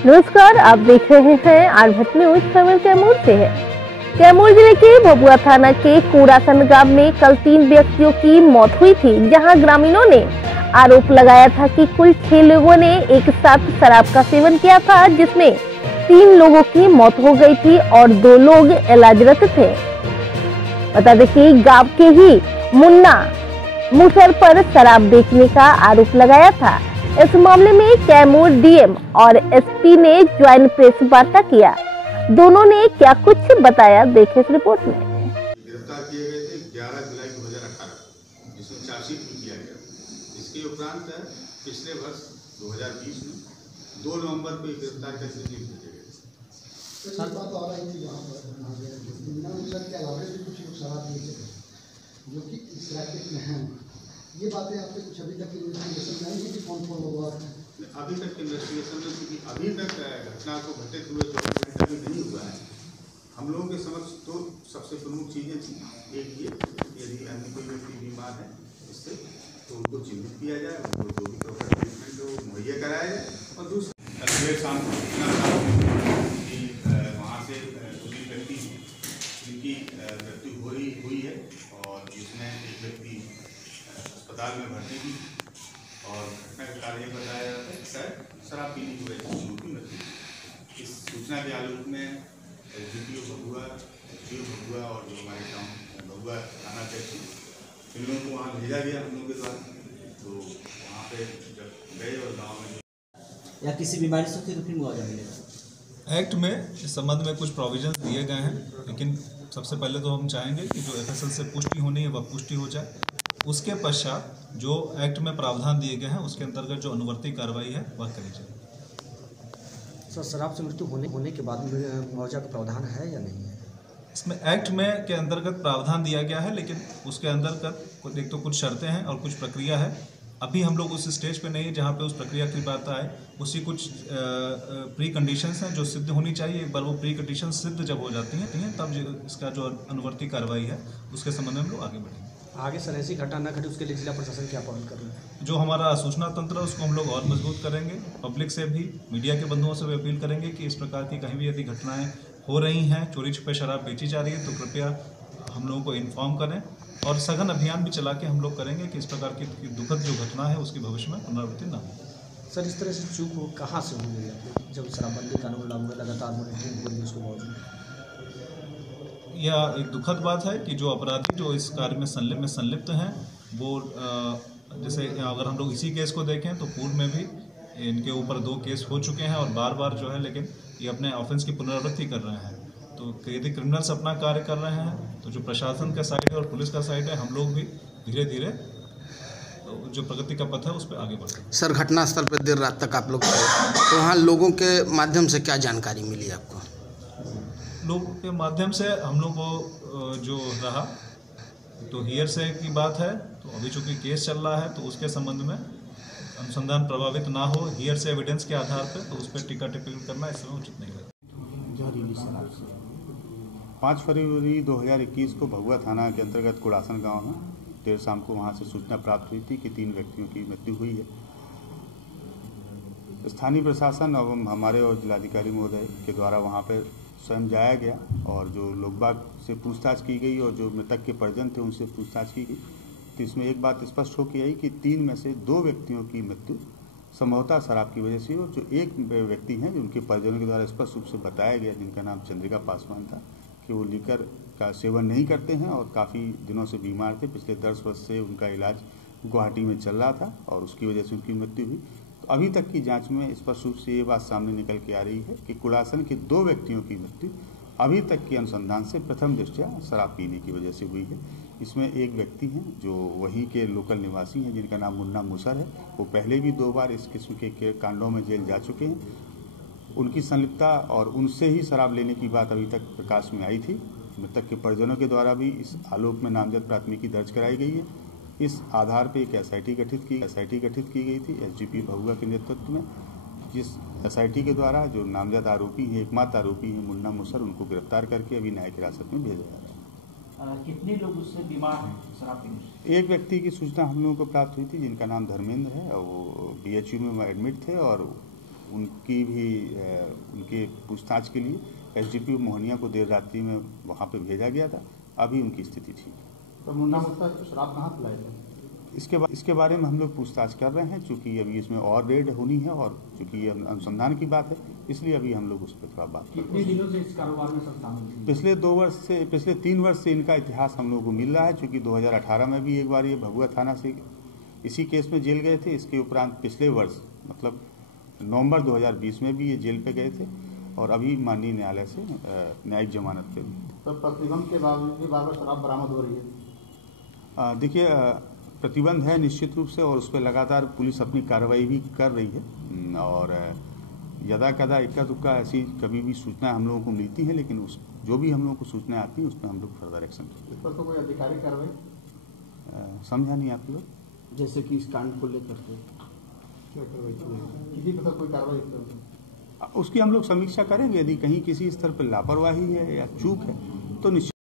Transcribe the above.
नमस्कार, आप देख रहे हैं आज न्यूज। खबर कैमूर से है। कैमूर जिले के भभुआ थाना के कूड़ासन गांव में कल 3 व्यक्तियों की मौत हुई थी, जहां ग्रामीणों ने आरोप लगाया था कि कुल 6 लोगों ने एक साथ शराब का सेवन किया था, जिसमें 3 लोगों की मौत हो गई थी और 2 लोग इलाजरत थे। बता दें कि गांव के ही मुन्ना मुसर पर शराब बेचने का आरोप लगाया था। इस मामले में कैमूर डीएम और एसपी ने ज्वाइंट प्रेस वार्ता किया। दोनों ने क्या कुछ बताया, देखें इस रिपोर्ट में। गिरफ्तार किए गए थे 11 जुलाई 2018, जिसमें चार्जशीट भी किया गया। इसके उपरांत पिछले वर्ष 2020 में 2 नवंबर को गिरफ्तार करके जेल भेजे गए। जो कि इस रैकेट में हैं, ये बातें आपके कुछ अभी तक इन्वेस्टिगेशन में आई है कि कौन कौन हुआ है? अभी तक इन्वेस्टिगेशन में, क्योंकि अभी तक घटना को घटित हुए 24 घंटे भी नहीं हुआ है। हम लोगों के समक्ष तो सबसे प्रमुख चीज़ें थी। एक ये, यदि अन्य कोई व्यक्ति बीमार है इससे तो उनको चिन्हित किया जाए, उनको जो भी प्रॉपर ट्रीटमेंट हो मुहैया कराया जाए। और दूसरा देर शाम को कि वहाँ से दूसरी व्यक्ति जिनकी मृत्यु हुई है और जिसमें एक व्यक्ति अस्पताल में भर्ती की और घटना का कार्य बताया जाता है शायद शराब पीने की वजह से उनकी मृत्यु। इस सूचना के आलोक में एसडीपीओ भभुआ, एसडीओ भभुआ और जो हमारे गाँव भभुआ थाना थे, इन लोगों को वहाँ भेजा गया हम लोगों के द्वारा। तो वहाँ पे जब गए और गाँव में या किसी बीमारी से तो फिर मुआवजा मिलेगा। एक्ट में इस संबंध में कुछ प्रोविजंस दिए गए हैं, लेकिन सबसे पहले तो हम चाहेंगे कि जो एफएसएल से पुष्टि होनी है वह पुष्टि हो जाए। उसके पश्चात जो एक्ट में प्रावधान दिए गए हैं उसके अंतर्गत जो अनुवर्ती कार्रवाई है वह करी जाए। सर, शराब से मृत्यु होने के बाद मुआवजा का प्रावधान है या नहीं है? इसमें एक्ट में के अंतर्गत प्रावधान दिया गया है, लेकिन उसके अंतर्गत एक तो कुछ शर्तें हैं और कुछ प्रक्रिया है। अभी हम लोग उस स्टेज पे नहीं है जहाँ पे उस प्रक्रिया की बात आए। उसी कुछ प्री कंडीशंस हैं जो सिद्ध होनी चाहिए। एक बार वो प्री कंडीशन सिद्ध जब हो जाती हैं तब इसका जो अनुवर्ती कार्रवाई है उसके संबंध में हम लोग आगे बढ़ेंगे। आगे सर ऐसी घटना न घटे उसके लिए जिला प्रशासन क्या पहल कर रहा है? जो हमारा सूचना तंत्र है उसको हम लोग और मजबूत करेंगे। पब्लिक से भी, मीडिया के बंधुओं से भी अपील करेंगे कि इस प्रकार की कहीं भी यदि घटनाएं हो रही हैं, चोरी छुपे शराब बेची जा रही है, तो कृपया हम लोगों को इन्फॉर्म करें और सघन अभियान भी चला के हम लोग करेंगे कि इस प्रकार की दुखद जो घटना है उसकी भविष्य में पुनरावृत्ति न हो। सर, इस तरह से चूक हो कहाँ से हुई है? जब शराबबंदी कानून लागू है, लगातार मॉनिटरिंग हो रही है उसके बावजूद। यह एक दुखद बात है कि जो अपराधी जो इस कार्य में संलिप्त हैं वो जैसे अगर हम लोग इसी केस को देखें तो पूर्व में भी इनके ऊपर 2 केस हो चुके हैं और बार बार जो है, लेकिन ये अपने ऑफेंस की पुनरावृत्ति कर रहे हैं। तो यदि क्रिमिनल्स अपना कार्य कर रहे हैं तो जो प्रशासन का साइड है और पुलिस का साइड है, हम लोग भी धीरे धीरे जो प्रगति का पथ है उस पर आगे बढ़ रहे हैं। सर, घटनास्थल पर देर रात तक आप लोग तो वहाँ लोगों के माध्यम से क्या जानकारी मिली आपको? लोगों के माध्यम से हम लोग को जो रहा तो हियर से की बात है, तो अभी चूँकि केस चल रहा है तो उसके संबंध में अनुसंधान प्रभावित ना हो, हियर से एविडेंस के आधार पर तो उस पर टीका टिप्पणी करना इस समय उचित नहीं है। 5 फरवरी 2021 को भभुआ थाना के अंतर्गत कूड़ासन गांव में देर शाम को वहां से सूचना प्राप्त हुई थी कि 3 व्यक्तियों की मृत्यु हुई है। स्थानीय प्रशासन एवं हमारे और जिलाधिकारी महोदय के द्वारा वहां पर स्वयं जाया गया और जो लोकबाग से पूछताछ की गई और जो मृतक के परिजन थे उनसे पूछताछ की गई। तो इसमें एक बात स्पष्ट हो के आई कि 3 में से 2 व्यक्तियों की मृत्यु संभवतः शराब की वजह से, और जो एक व्यक्ति हैं जिनके परिजनों के द्वारा स्पष्ट रूप से बताया गया, जिनका नाम चंद्रिका पासवान था, कि वो लीकर का सेवन नहीं करते हैं और काफ़ी दिनों से बीमार थे। पिछले 10 वर्ष से उनका इलाज गुवाहाटी में चल रहा था और उसकी वजह से उनकी मृत्यु हुई। तो अभी तक की जांच में स्पष्ट रूप से ये बात सामने निकल के आ रही है कि कूड़ासन के 2 व्यक्तियों की मृत्यु अभी तक के अनुसंधान से प्रथम दृष्टया शराब पीने की वजह से हुई है। इसमें एक व्यक्ति हैं जो वहीं के लोकल निवासी हैं, जिनका नाम मुन्ना मुसर है। वो पहले भी 2 बार इस किस्म के कांडों में जेल जा चुके हैं। उनकी संलिप्तता और उनसे ही शराब लेने की बात अभी तक प्रकाश में आई थी। मृतक के परिजनों के द्वारा भी इस आलोक में नामजद प्राथमिकी दर्ज कराई गई है। इस आधार पर एक एसआईटी गठित की गई थी एसडीपी भभुआ के नेतृत्व में, जिस एसआईटी के द्वारा जो नामजद आरोपी है, एकमात्र आरोपी है मुन्ना मुसर, उनको गिरफ्तार करके अभी न्यायिक हिरासत में भेजा जा रहा है। कितने लोग उससे बीमार हैं शराब पीने से? एक व्यक्ति की सूचना हम लोगों को प्राप्त हुई थी जिनका नाम धर्मेंद्र है और वो बीएचयू में एडमिट थे और उनकी भी उनके पूछताछ के लिए एसडीपीओ मोहनिया को देर रात्रि में वहाँ पे भेजा गया था। अभी उनकी स्थिति ठीक है। तो मुन्ना मुफ्ता शराब कहाँ से लाए थे? इसके बारे में हम लोग पूछताछ कर रहे हैं, चूंकि अभी इसमें और रेड होनी है और चूंकि ये अनुसंधान की बात है, इसलिए अभी हम लोग उस पर थोड़ा बात कर रहे हैं। कितने दिनों से इस कारोबार में सब शामिल? पिछले 3 वर्ष से इनका इतिहास हम लोग को मिल रहा है। चूंकि 2018 में भी एक बार ये भभुआ थाना से इसी केस में जेल गए थे। इसके उपरांत पिछले वर्ष मतलब नवंबर 2020 में भी ये जेल पे गए थे और अभी माननीय न्यायालय से न्यायिक जमानत पे। तो प्रतिबंध के बावजूद भी बार-बार शराब बरामद हो रही है। देखिए, प्रतिबंध है निश्चित रूप से और उस पर लगातार पुलिस अपनी कार्रवाई भी कर रही है और यदा कदा इक्का दुक्का ऐसी कभी भी सूचना हम लोगों को मिलती है, लेकिन जो भी हम लोगों को सूचनाएं आती है उसमें हम लोग फर्दर एक्शन करते हैं। इस पर तो कोई अधिकारी कार्रवाई समझा नहीं आपकी बात? जैसे कि इस कांड को लेकर के किसी पर कोई कार्रवाई उसकी हम लोग समीक्षा करेंगे। यदि कहीं किसी स्तर पर लापरवाही है या चूक है तो निश्चित